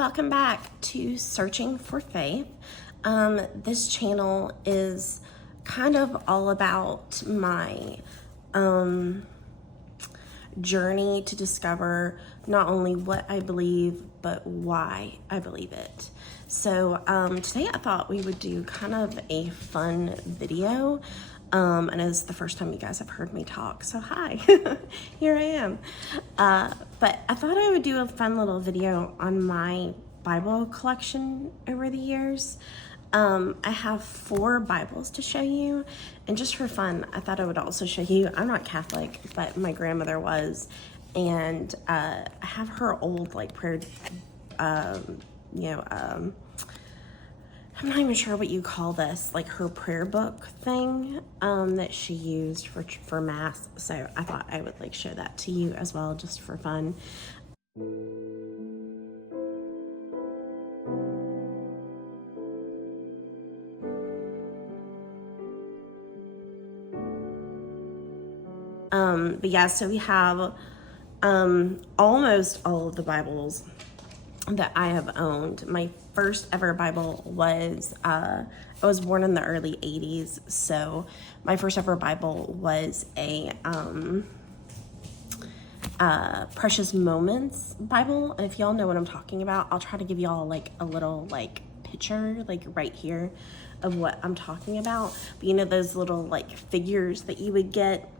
Welcome back to Searching for Faith. This channel is kind of all about my journey to discover not only what I believe, but why I believe it. So today I thought we would do kind of a fun video. And it's the first time you guys have heard me talk, so hi, here I am. But I thought I would do a fun little video on my Bible collection over the years. I have 4 Bibles to show you, and just for fun, I thought I would also show you, I'm not Catholic, but my grandmother was, and I have her old like prayer, I'm not even sure what you call this, like her prayer book thing that she used for mass. So I thought I would like show that to you as well, just for fun. But yeah, so we have almost all of the Bibles that I have owned. My first ever Bible was, I was born in the early 80s, so my first ever Bible was a Precious Moments Bible. And if y'all know what I'm talking about, I'll try to give y'all like a little like picture like right here of what I'm talking about. But you know those little like figures that you would get?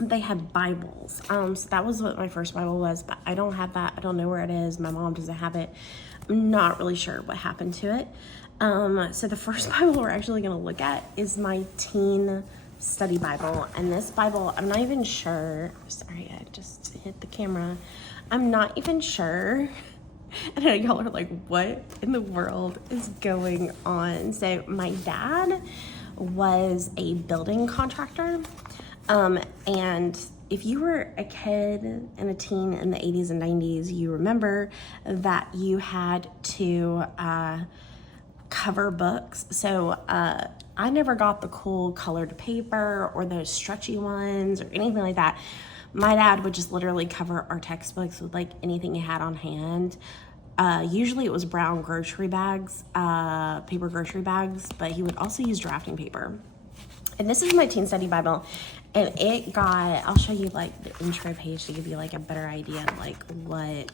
They had Bibles. So that was what my first Bible was, but I don't have that. I don't know where it is. My mom doesn't have it. I'm not really sure what happened to it. So the first Bible we're actually going to look at is my teen study Bible. And this Bible, I'm not even sure. Sorry, I just hit the camera. I'm not even sure. I know y'all are like, what in the world is going on? So my dad was a building contractor. And if you were a kid and a teen in the 80s and 90s, you remember that you had to cover books. So I never got the cool colored paper or those stretchy ones or anything like that. My dad would just literally cover our textbooks with like anything he had on hand. Usually it was brown grocery bags, paper grocery bags, but he would also use drafting paper. And this is my teen study Bible, and it got, I'll show you like the intro page to give you like a better idea of like what,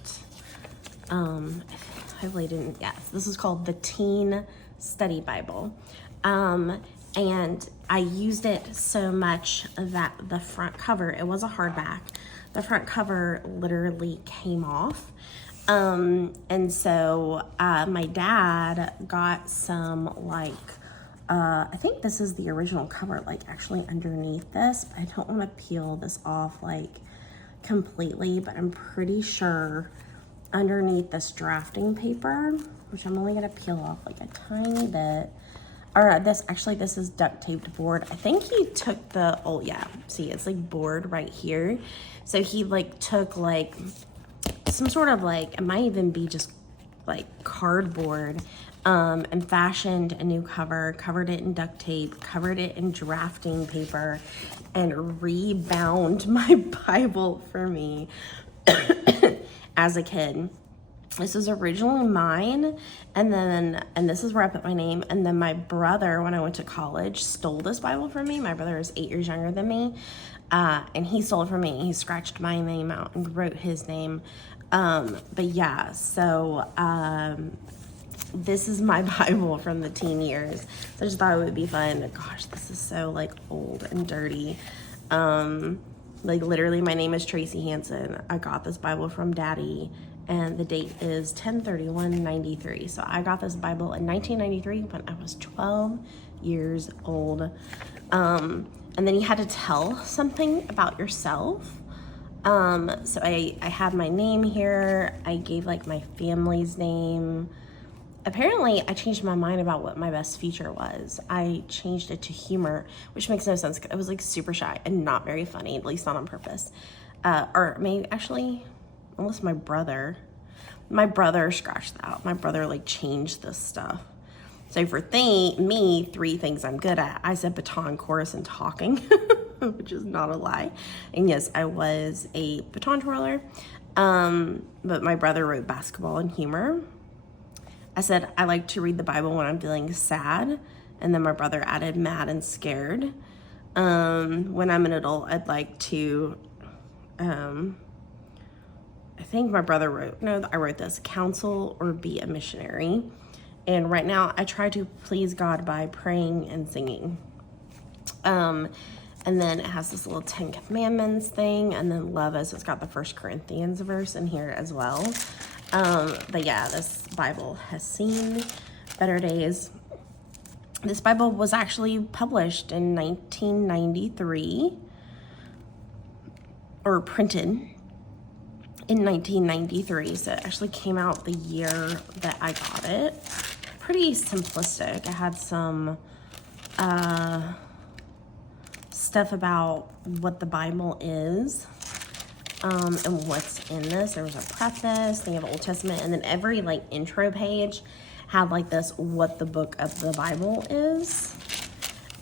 hopefully I didn't, yes, this is called the Teen Study Bible. And I used it so much that the front cover, it was a hardback, the front cover literally came off. And so my dad got some like, I think this is the original cover, like actually underneath this, but I don't want to peel this off like completely, but I'm pretty sure underneath this drafting paper, which I'm only going to peel off like a tiny bit, or this is duct taped board. I think he took the, oh yeah, see it's like board right here. So he like took like some sort of like, it might even be just like cardboard, and fashioned a new cover, covered it in duct tape, covered it in drafting paper, and rebound my Bible for me as a kid. This is originally mine, and this is where I put my name, and then my brother, when I went to college, stole this Bible from me. My brother is 8 years younger than me, and he stole it from me. He scratched my name out and wrote his name. But yeah, so this is my Bible from the teen years. So I just thought it would be fun. Gosh, this is so like old and dirty. Like literally my name is Tracy Hanson. I got this Bible from Daddy, and the date is 10/31/93. So I got this Bible in 1993 when I was 12 years old. And then you had to tell something about yourself. So I had my name here. I gave like my family's name. Apparently I changed my mind about what my best feature was. I changed it to humor, which makes no sense. I was like super shy and not very funny, at least not on purpose. Or maybe actually, unless my brother scratched that out. My brother like changed this stuff. So for me, 3 things I'm good at. I said baton, chorus, and talking, which is not a lie. And yes, I was a baton twirler. But my brother wrote basketball and humor. I said I like to read the Bible when I'm feeling sad, and then my brother added mad and scared. When I'm an adult, I'd like to, I think my brother wrote, no, I wrote this, counsel or be a missionary. And right now I try to please God by praying and singing. And then it has this little 10 Commandments thing, and then love us. It's got the 1 Corinthians verse in here as well. But yeah, this Bible has seen better days. This Bible was actually published in 1993, or printed in 1993. So it actually came out the year that I got it. Pretty simplistic. It had some stuff about what the Bible is, and what's in this. There was a preface, thing of Old Testament, and then every like intro page had like this what the book of the Bible is.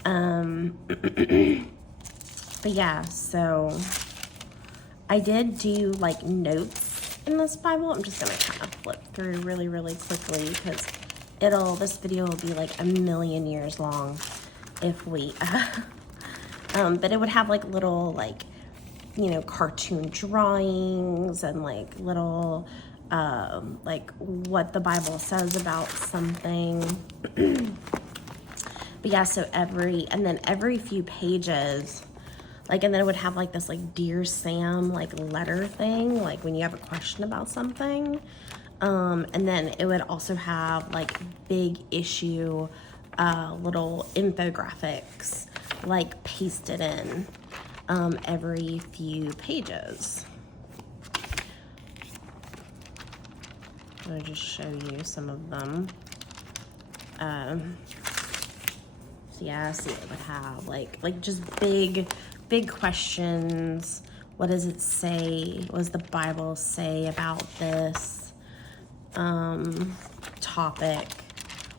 But yeah, so I did do like notes in this Bible. I'm just gonna kind of flip through really, really quickly because this video will be like a million years long if we, but it would have like little like, you know, cartoon drawings and like little, like what the Bible says about something. But yeah, so every few pages, like, and then it would have like this like Dear Sam like letter thing, like when you have a question about something. And then it would also have like big issue, little infographics like pasted in, every few pages. I'll just show you some of them. So yeah, see, it would have like just big questions. What does it say? What does the Bible say about this topic?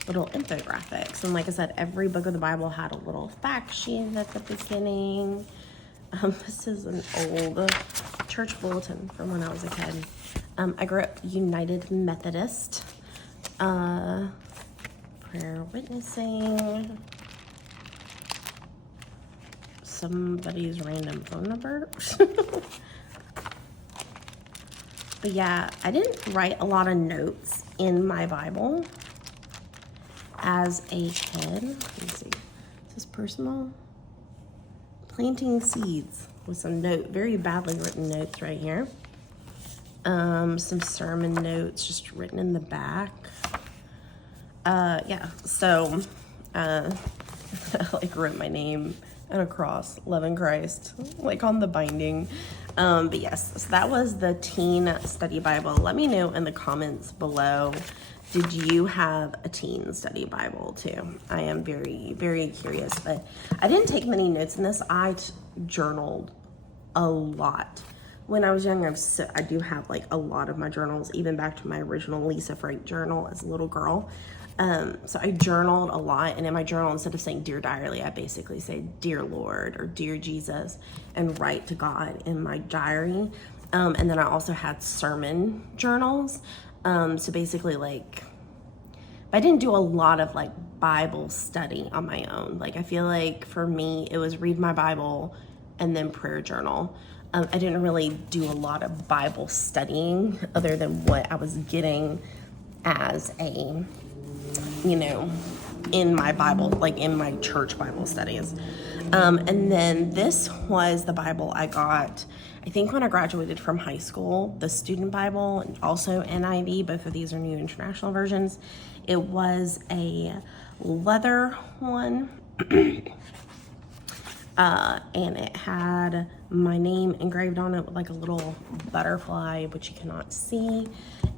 Little infographics. And like I said, every book of the Bible had a little fact sheet at the beginning. This is an old church bulletin from when I was a kid. I grew up United Methodist. Prayer witnessing. Somebody's random phone number. But yeah, I didn't write a lot of notes in my Bible as a kid. Let me see. Is this personal? Planting seeds with some very badly written notes right here. Some sermon notes just written in the back. Yeah, so I like wrote my name and a cross, Love in Christ, like on the binding. But yes, so that was the Teen Study Bible. Let me know in the comments below, did you have a Teen Study Bible too? I am very, very curious, but I didn't take many notes in this. I journaled a lot. When I was younger, I do have like a lot of my journals, even back to my original Lisa Frank journal as a little girl. So I journaled a lot, and in my journal, instead of saying Dear Diary, I basically say Dear Lord or Dear Jesus and write to God in my diary. And then I also had sermon journals. So basically like, but I didn't do a lot of like Bible study on my own. Like I feel like for me, it was read my Bible and then prayer journal. I didn't really do a lot of Bible studying other than what I was getting as a, you know, in my Bible, like in my church Bible studies. And then this was the Bible I got, I think when I graduated from high school, the Student Bible, and also NIV, both of these are New International Versions. It was a leather one. And it had my name engraved on it with like a little butterfly, which you cannot see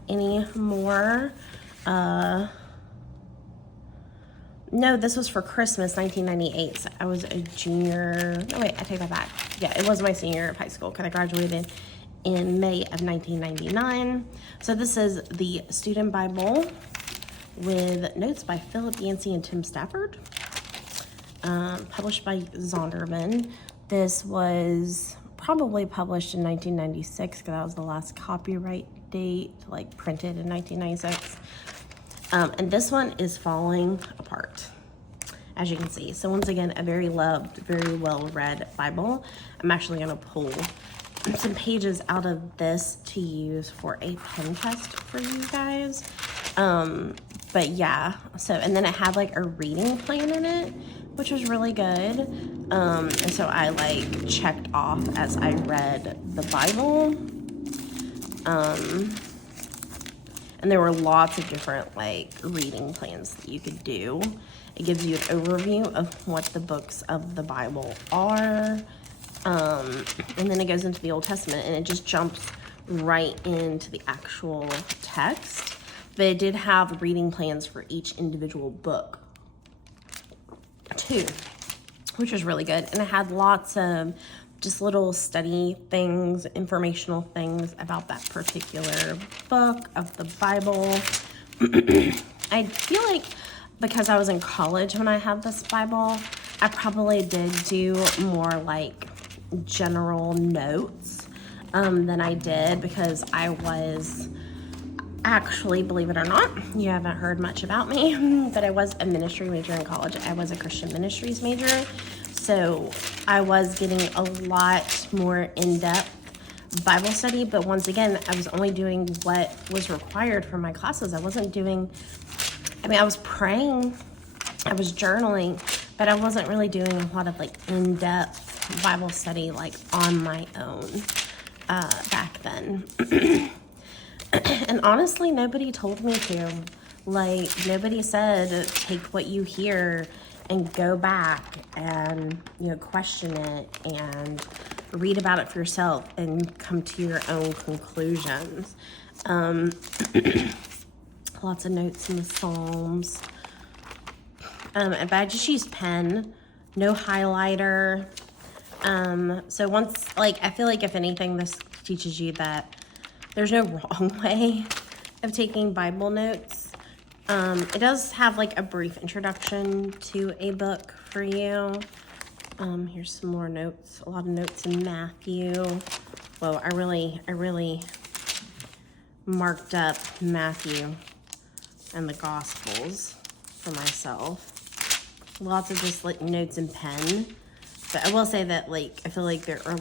anymore. No, this was for Christmas, 1998. So I was a junior. No, wait, I take that back. Yeah, it was my senior year of high school because I graduated in May of 1999. So this is the Student Bible with notes by Philip Yancey and Tim Stafford. Published by Zondervan. This was probably published in 1996 because that was the last copyright date, like printed in 1996. And this one is falling apart, as you can see. So once again, a very loved, very well-read Bible. I'm actually gonna pull some pages out of this to use for a pen test for you guys. But yeah, so, and then it had like a reading plan in it, which was really good. And so I like checked off as I read the Bible. And there were lots of different like reading plans that you could do. It gives you an overview of what the books of the Bible are. And then it goes into the Old Testament and it just jumps right into the actual text. But it did have reading plans for each individual book too, which was really good. And it had lots of just little study things, informational things about that particular book of the Bible. I feel like because I was in college when I had this Bible, I probably did do more like general notes than I did, because I was actually, believe it or not, you haven't heard much about me, but I was a ministry major in college. I was a Christian ministries major. So I was getting a lot more in-depth Bible study, but once again, I was only doing what was required for my classes. I wasn't doing, I was praying, I was journaling, but I wasn't really doing a lot of like in-depth Bible study like on my own back then. And honestly, nobody told me to. Like, nobody said, take what you hear and go back and, question it and read about it for yourself and come to your own conclusions. Lots of notes in the Psalms. But I just used pen, no highlighter. So once, I feel like if anything, this teaches you that there's no wrong way of taking Bible notes. It does have a brief introduction to a book for you. Here's some more notes, a lot of notes in Matthew. Whoa, I really marked up Matthew and the Gospels for myself. Lots of just notes in pen. But I will say that I feel like there are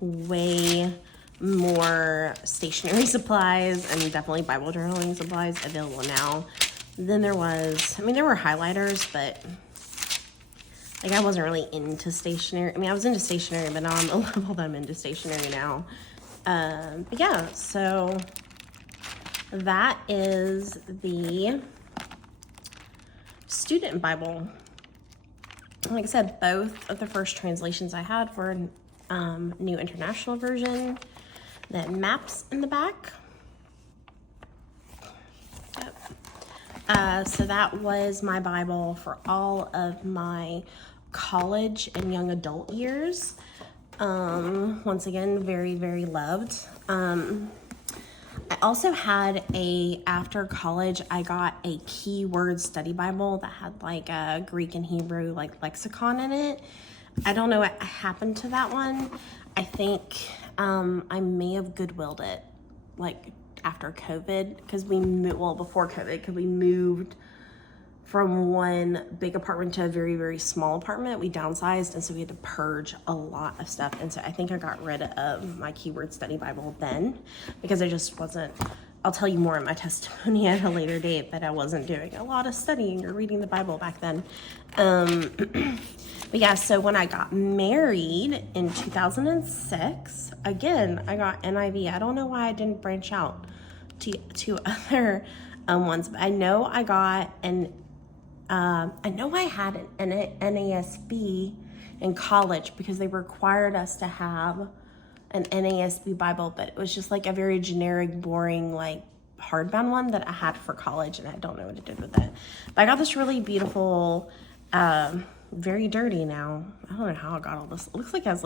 way more stationery supplies and definitely Bible journaling supplies available now than there was. There were highlighters, but I wasn't really into stationery. I was into stationery, but now I'm a level that I'm into stationery now. But yeah, so that is the student Bible. Like I said, both of the first translations I had were New International Version. The maps in the back. Yep. So that was my Bible for all of my college and young adult years. Once again, very, very loved. I also had after college, I got a keyword study Bible that had a Greek and Hebrew lexicon in it. I don't know what happened to that one. I think I may have Goodwilled it after COVID, because before COVID, because we moved from one big apartment to a very, very small apartment. We downsized, and so we had to purge a lot of stuff. And so I think I got rid of my keyword study Bible then, because I just wasn't, I'll tell you more in my testimony at a later date, but I wasn't doing a lot of studying or reading the Bible back then. But yeah, so when I got married in 2006, again, I got NIV. I don't know why I didn't branch out to other ones, but I know I got I know I had an NASB in college, because they required us to have an NASB Bible, but it was just a very generic, boring, hardbound one that I had for college, and I don't know what it did with it. But I got this really beautiful, very dirty now. I don't know how I got all this. It looks like it has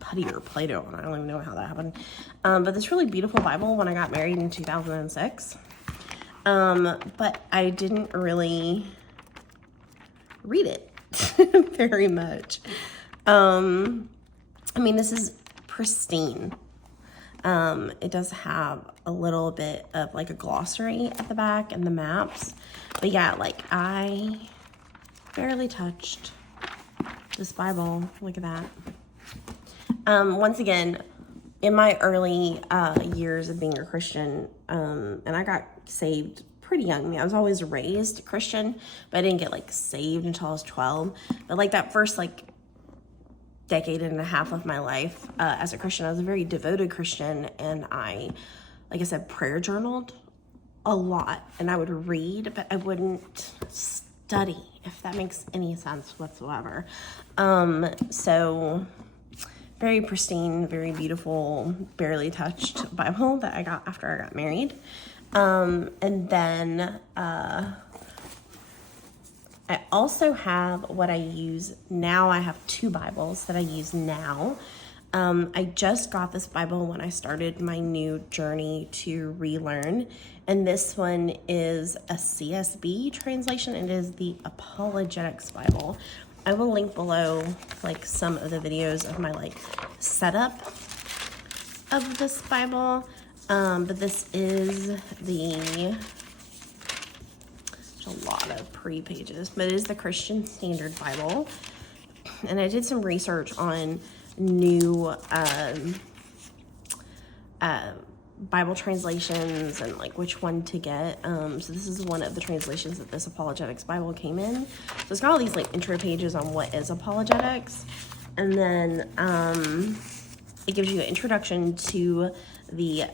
putty or Play-Doh on it. I don't even know how that happened. But this really beautiful Bible when I got married in 2006. But I didn't really read it very much. This is pristine. It does have a little bit of like a glossary at the back and the maps. But yeah, like I barely touched this Bible. Look at that. Once again, in my early years of being a Christian, and I got saved pretty young. I mean, I was always raised Christian, but I didn't get like saved until I was 12. But like that first like decade and a half of my life as a Christian, I was a very devoted Christian, and I, like I said, prayer journaled a lot, and I would read, but I wouldn't study, if that makes any sense whatsoever. So very pristine, very beautiful, barely touched Bible that I got after I got married. And then I also have what I use now. I have two Bibles that I use now. I just got this Bible when I started my new journey to relearn, and this one is a CSB translation. It is the Apologetics Bible. I will link below like some of the videos of my like setup of this Bible, but this is the, a lot of pre-pages, but it is the Christian Standard Bible. And I did some research on new Bible translations and like which one to get. So this is one of the translations that this Apologetics Bible came in. So it's got all these like intro pages on what is apologetics, and then it gives you an introduction to the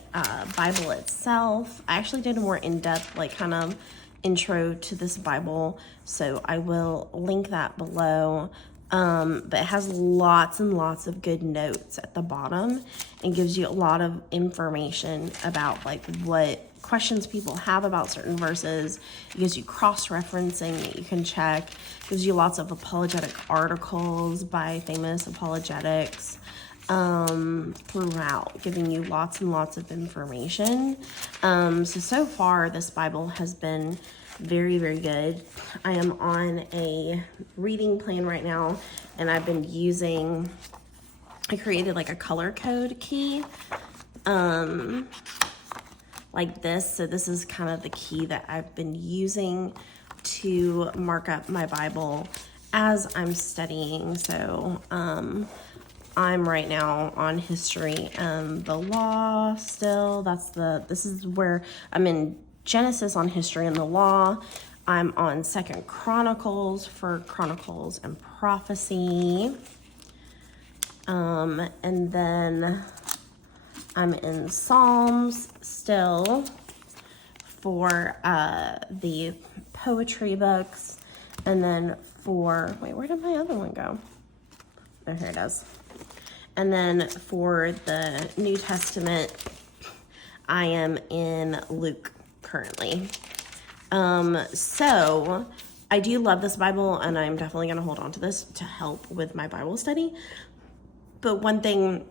Bible itself. I actually did a more in-depth like kind of intro to this Bible, so I will link that below. But it has lots and lots of good notes at the bottom and gives you a lot of information about like what questions people have about certain verses. It gives you cross-referencing that you can check. It gives you lots of apologetic articles by famous apologetics throughout, giving you lots and lots of information. So far this Bible has been very, very good. I am on a reading plan right now, and I've been using, I created like a color code key, like this. So this is kind of the key that I've been using to mark up my Bible as I'm studying. So, I'm right now on history and the law still. This is where I'm in Genesis on history and the law. I'm on 2nd Chronicles for Chronicles and prophecy. And then I'm in Psalms still for the poetry books. And then for, wait, where did my other one go? Oh, here it is. And then for the New Testament, I am in Luke currently. So I do love this Bible, and I'm definitely going to hold on to this to help with my Bible study. But one thing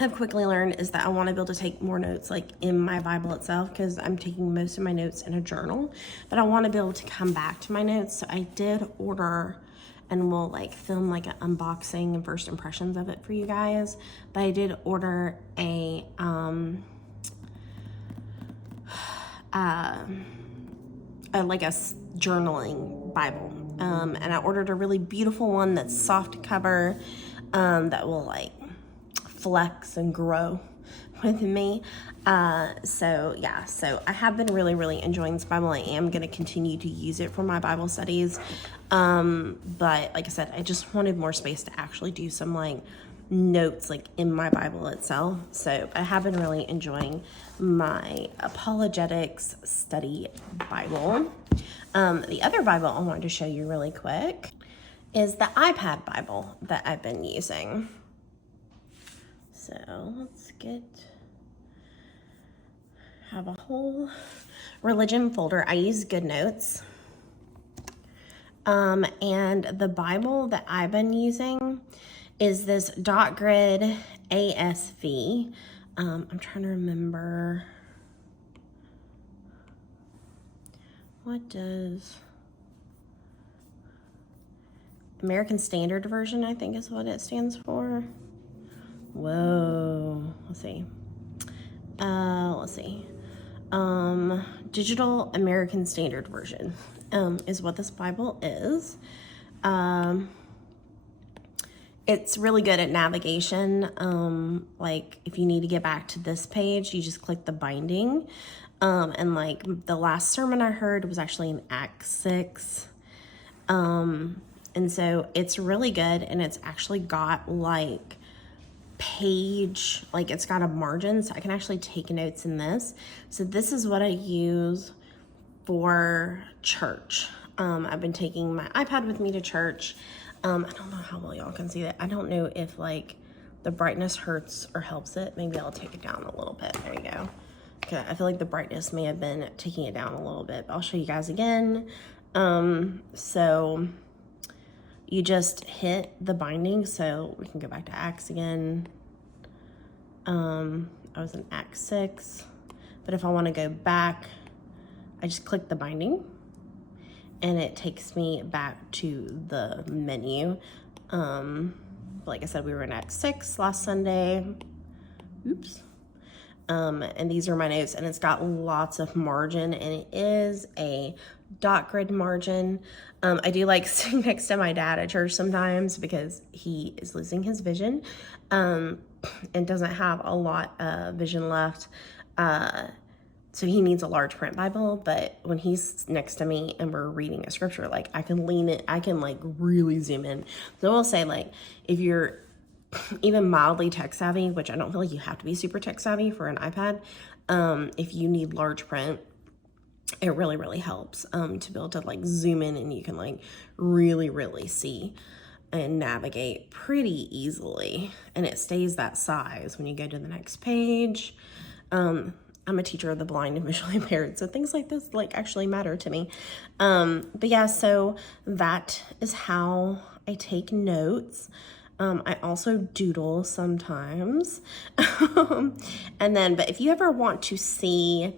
I've quickly learned is that I want to be able to take more notes like in my Bible itself, because I'm taking most of my notes in a journal, but I want to be able to come back to my notes. So I did order, and we'll like film like an unboxing and first impressions of it for you guys. But I did order a like a journaling Bible, and I ordered a really beautiful one that's soft cover, that will like flex and grow with me. So yeah, so I have been really, really enjoying this Bible. I am going to continue to use it for my Bible studies. But like I said, I just wanted more space to actually do some like notes like in my Bible itself. So I have been really enjoying my apologetics study Bible. The other Bible I wanted to show you really quick is the iPad Bible that I've been using. So let's have a whole religion folder. I use GoodNotes. And the Bible that I've been using is this Dot Grid ASV. I'm trying to remember, what does American Standard Version, I think is what it stands for. Whoa, let's see. let's see, Digital American Standard Version, is what this Bible is. It's really good at navigation. Like if you need to get back to this page, you just click the binding. And like the last sermon I heard was actually in Acts 6. And so it's really good, and it's actually got like page, like it's got a margin, so I can actually take notes in this. So this is what I use for church. I've been taking my iPad with me to church. I don't know how well y'all can see that. I don't know if like the brightness hurts or helps it. Maybe I'll take it down a little bit. There you go. Okay, I feel like the brightness may have been taking it down a little bit, but I'll show you guys again. So you just hit the binding, so we can go back to Acts again. I was in Acts 6, but if I want to go back, I just click the binding and it takes me back to the menu. Like I said, we were in Acts 6 last Sunday. Oops. And these are my notes, and it's got lots of margin, and it is a dot grid margin. I do like sitting next to my dad at church sometimes because he is losing his vision, and doesn't have a lot of vision left. So he needs a large print Bible, but when he's next to me and we're reading a scripture, like I can lean it, I can like really zoom in. So I will say, like, if you're even mildly tech savvy, which I don't feel like you have to be super tech savvy for an iPad, if you need large print, it really, really helps to be able to like zoom in, and you can like really, really see and navigate pretty easily, and it stays that size when you go to the next page. I'm a teacher of the blind and visually impaired, so things like this like actually matter to me. But yeah, so that is how I take notes. I also doodle sometimes. And then, but if you ever want to see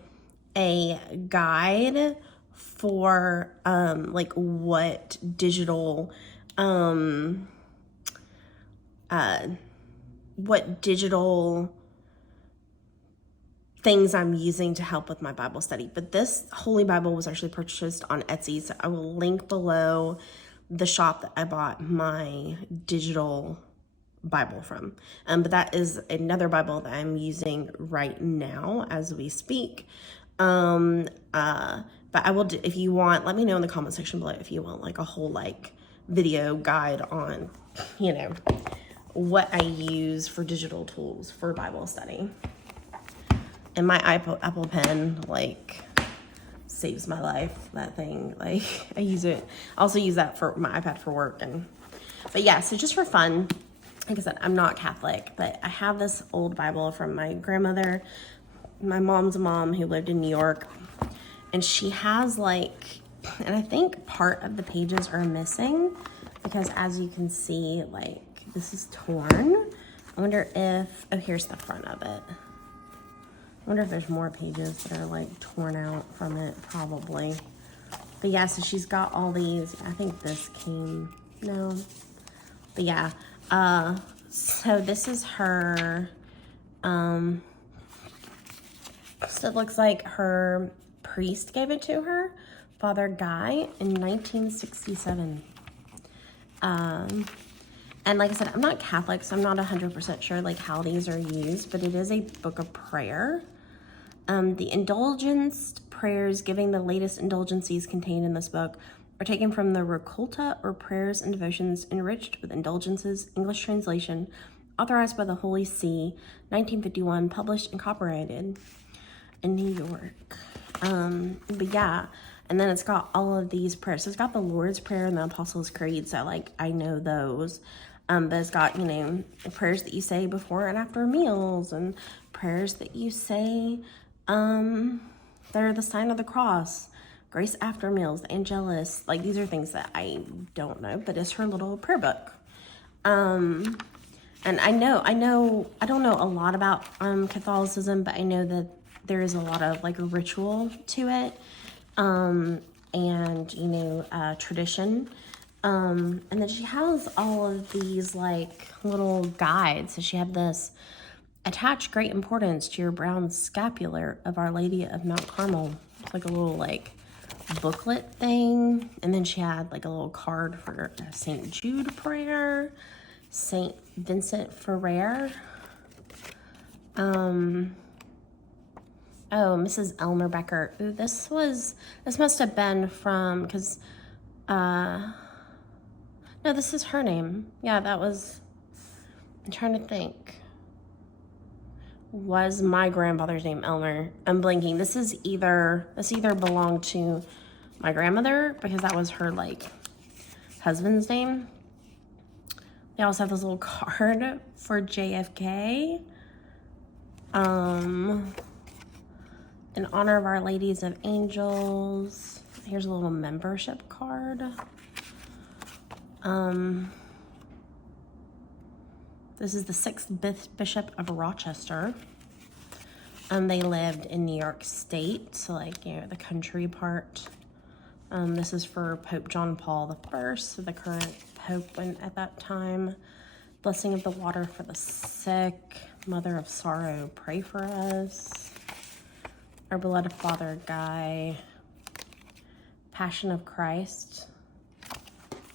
a guide for like what digital things I'm using to help with my Bible study. But this Holy Bible was actually purchased on Etsy, so I will link below the shop that I bought my digital Bible from. But that is another Bible that I'm using right now as we speak. But I will do, if you want, let me know in the comment section below if you want like a whole like video guide on, you know, what I use for digital tools for Bible study. And my Apple Pen, like, saves my life. That thing, like, I use it. I also use that for my iPad for work. But yeah, so just for fun, like I said, I'm not Catholic, but I have this old Bible from my grandmother, my mom's mom, who lived in New York. And she has like, and I think part of the pages are missing because as you can see, like, this is torn. I wonder if, oh, here's the front of it. I wonder if there's more pages that are like torn out from it, probably. But yeah, so she's got all these. I think this came, no. But yeah, so this is her, so it looks like her priest gave it to her, Father Guy, in 1967. And like I said, I'm not Catholic, so I'm not 100% sure like how these are used, but it is a book of prayer. The indulgenced prayers giving the latest indulgences contained in this book are taken from the Raccolta, or Prayers and Devotions Enriched with Indulgences, English translation, authorized by the Holy See, 1951, published and copyrighted in New York. But yeah, and then it's got all of these prayers. So it's got the Lord's Prayer and the Apostles' Creed, so like I know those. But it's got, you know, prayers that you say before and after meals, and prayers that you say that are the sign of the cross, grace after meals, the Angelus. Like, these are things that I don't know, but it's her little prayer book. And I don't know a lot about Catholicism, but I know that there is a lot of like ritual to it, and you know, tradition. And then she has all of these like little guides. So she had this Attach great importance to your bronze scapular of Our Lady of Mount Carmel. It's like a little like booklet thing. And then she had like a little card for St. Jude prayer, St. Vincent Ferrer. Oh, Mrs. Elmer Becker. Ooh, this must have been from, because, no, this is her name. Yeah, that was, I'm trying to think. Was my grandfather's name Elmer? I'm blanking. This either belonged to my grandmother, because that was her, like, husband's name. They also have this little card for JFK. In honor of Our Ladies of Angels. Here's a little membership card. This is the 6th Bishop of Rochester. They lived in New York State, so like, you know, the country part. This is for Pope John Paul I, so the current Pope at that time. Blessing of the water for the sick. Mother of sorrow, pray for us. Our beloved Father Guy. Passion of Christ.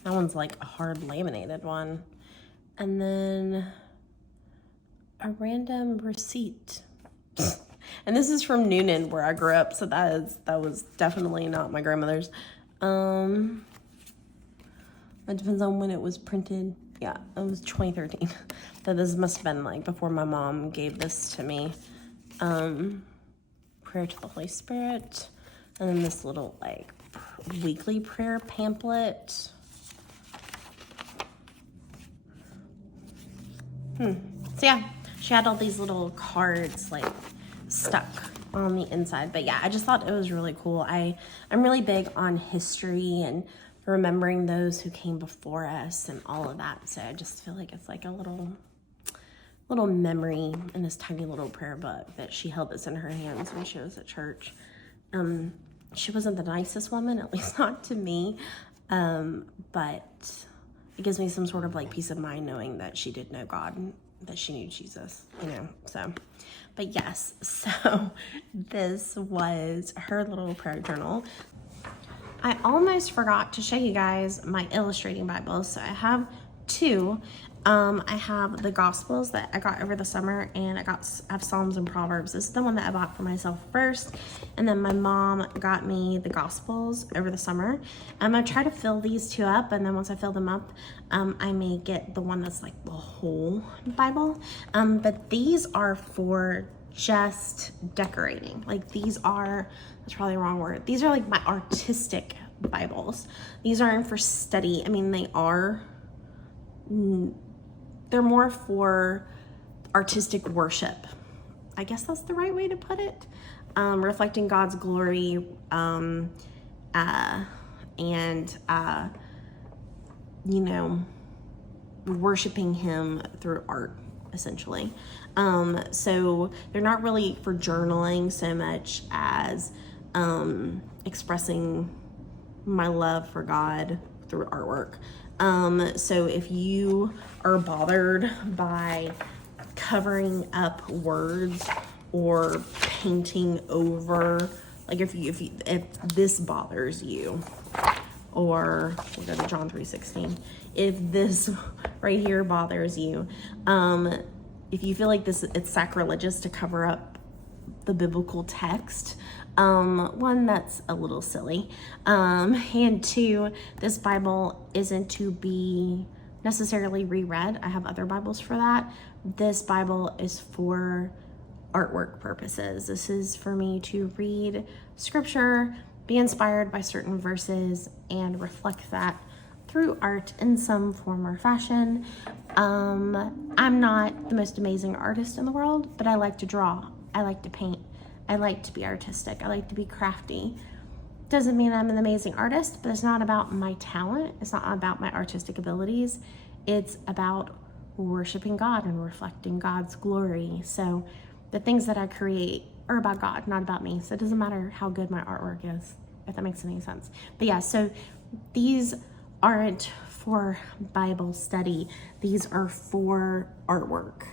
That one's like a hard laminated one. And then a random receipt. And this is from Noonan, where I grew up, so that was definitely not my grandmother's. It depends on when it was printed. Yeah, it was 2013. So this must have been like before my mom gave this to me. Prayer to the Holy Spirit. And then this little like weekly prayer pamphlet. So yeah, she had all these little cards like stuck on the inside. But yeah, I just thought it was really cool. I'm really big on history and remembering those who came before us and all of that. So I just feel like it's like a little memory in this tiny little prayer book that she held this in her hands when she was at church. She wasn't the nicest woman, at least not to me. But it gives me some sort of like peace of mind knowing that she did know God and that she knew Jesus, you know, so. But yes, so this was her little prayer journal. I almost forgot to show you guys my illustrating Bibles. So I have two. I have the Gospels that I got over the summer, and I have Psalms and Proverbs. This is the one that I bought for myself first, and then my mom got me the Gospels over the summer. I try to fill these two up, and then once I fill them up, I may get the one that's like the whole Bible. But these are for just decorating. Like these are, that's probably the wrong word. These are like my artistic Bibles. These aren't for study. I mean, they're more for artistic worship. I guess that's the right way to put it. Reflecting God's glory, and you know, worshiping Him through art, essentially. So they're not really for journaling so much as expressing my love for God through artwork. So if you are bothered by covering up words or painting over, like if this bothers you, or we'll go to John 3:16. If this right here bothers you, if you feel like it's sacrilegious to cover up the biblical text, one, that's a little silly, and two, this Bible isn't to be necessarily reread. I have other Bibles for that. This Bible is for artwork purposes. This is for me to read scripture, be inspired by certain verses, and reflect that through art in some form or fashion. I'm not the most amazing artist in the world, but I like to draw. I like to paint. I like to be artistic. I like to be crafty. Doesn't mean I'm an amazing artist, but it's not about my talent. It's not about my artistic abilities. It's about worshiping God and reflecting God's glory. So the things that I create are about God, not about me. So it doesn't matter how good my artwork is, if that makes any sense. But yeah, so these aren't for Bible study. These are for artwork.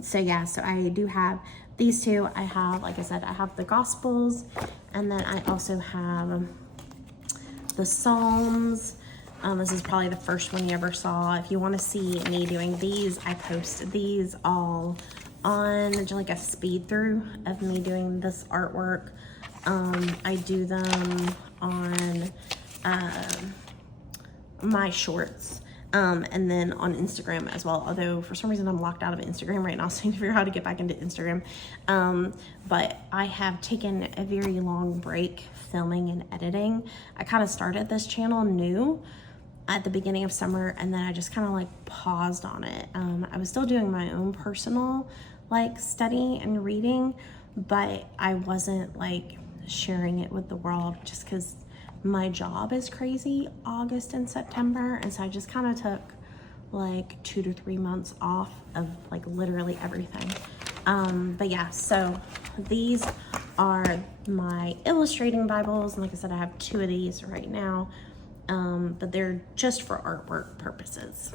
So yeah, so I do have these two. I have, like I said, I have the Gospels, and then I also have the Psalms. This is probably the first one you ever saw. If you want to see me doing these, I posted these all on like a speed through of me doing this artwork. I do them on my shorts, and then on Instagram as well, although for some reason I'm locked out of Instagram right now, so I need to figure out how to get back into Instagram. But I have taken a very long break filming and editing. I kind of started this channel new at the beginning of summer, and then I just kind of like paused on it. I was still doing my own personal like study and reading, but I wasn't like sharing it with the world just because my job is crazy August and September, and so I just kind of took like 2 to 3 months off of like literally everything. But yeah, so these are my illustrating Bibles, and like I said, I have 2 of these right now, but they're just for artwork purposes.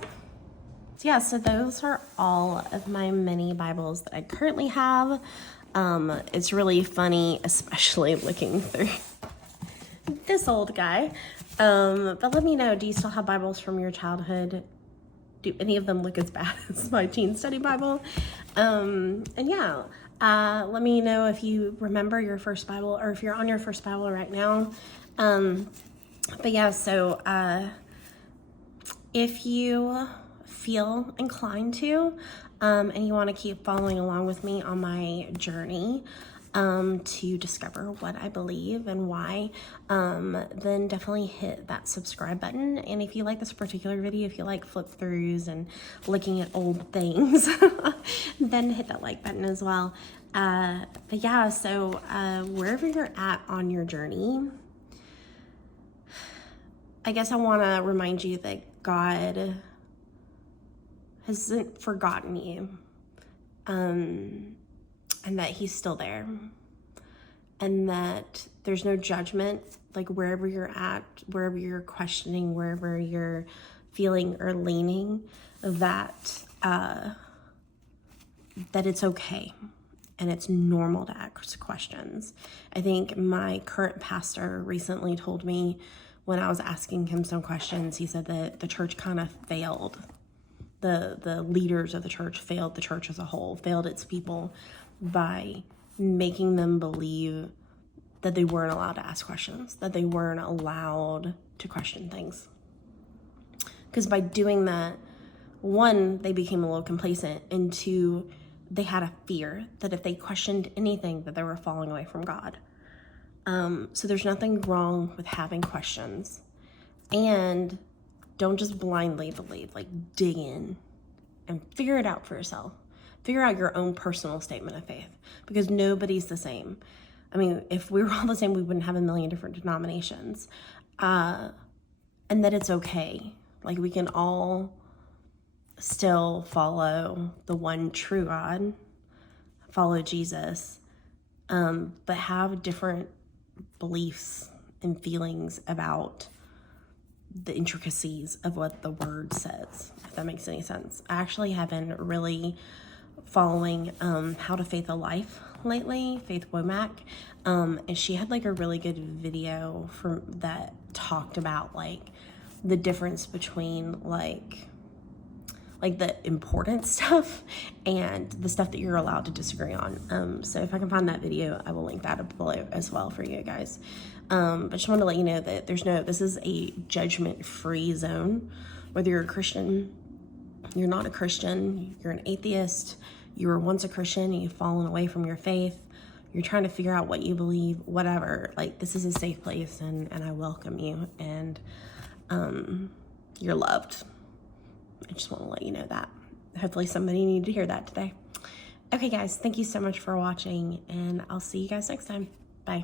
So yeah, so those are all of my mini Bibles that I currently have. It's really funny, especially looking through this old guy. But let me know, do you still have Bibles from your childhood? Do any of them look as bad as my teen study Bible? And yeah, let me know if you remember your first Bible, or if you're on your first Bible right now. But yeah, so if you feel inclined to, and you want to keep following along with me on my journey to discover what I believe and why, then definitely hit that subscribe button. And if you like this particular video, if you like flip throughs and looking at old things, then hit that like button as well. But yeah, so wherever you're at on your journey, I guess I want to remind you that God hasn't forgotten you, and that he's still there, and that there's no judgment, like wherever you're at, wherever you're questioning, wherever you're feeling or leaning, that it's okay and it's normal to ask questions. I think my current pastor recently told me, when I was asking him some questions, he said that the church kind of failed. The leaders of the church failed the church as a whole, failed its people by making them believe that they weren't allowed to ask questions, that they weren't allowed to question things. Because by doing that, 1, they became a little complacent, and 2, they had a fear that if they questioned anything, that they were falling away from God. So there's nothing wrong with having questions, and don't just blindly believe, like dig in and figure it out for yourself. Figure out your own personal statement of faith, because nobody's the same. I mean, if we were all the same, we wouldn't have a million different denominations. And that it's okay. Like, we can all still follow the one true God, follow Jesus, but have different beliefs and feelings about the intricacies of what the word says, if that makes any sense. I actually have been really following How to Faith a Life lately, Faith Womack, and she had like a really good video that talked about like the difference between like the important stuff and the stuff that you're allowed to disagree on. So if I can find that video, I will link that up below as well for you guys. But just want to let you know that this is a judgment-free zone. Whether you're a Christian, you're not a Christian, you're an atheist, you were once a Christian and you've fallen away from your faith, you're trying to figure out what you believe, whatever, like this is a safe place, and I welcome you, and you're loved. I just want to let you know that. Hopefully somebody needed to hear that today. Okay guys, thank you so much for watching, and I'll see you guys next time. Bye.